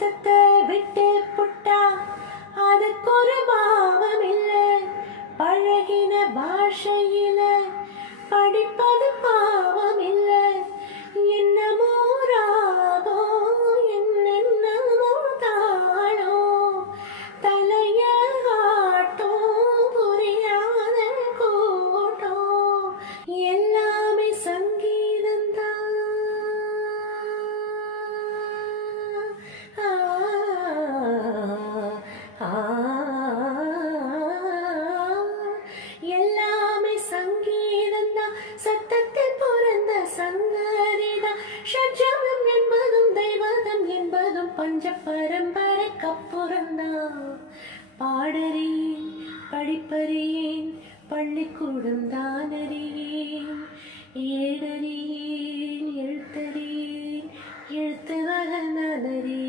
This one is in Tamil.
அர்த்தத்தை விட்டு புட்டா அதுக்கு ஒரு பாவம் இல்லை. பழகின பாஷையில படிப்பது பாவம் இல்லை. என்னமோ ராகம் என்னென்னமோ தாளம் தலைய ஆட்டம் புரியாத கூட்டம் எல்லாமே சங்கீதந்தான். எல்லாமே சங்கீதந்தான். சத்தத்தில் பிறந்த சங்கரிதான். ஷட்ஜகம் என்பதும் தெய்வதம் என்பதும் பஞ்ச பரம்பரை கப்புறந்தான். பாடறியேன் படிப்பறியேன் பள்ளிக்கூடம் தான் அறியேன். ஏடறியேன் எழுத்தறியேன் எழுத்து வர நான் அறியேன்.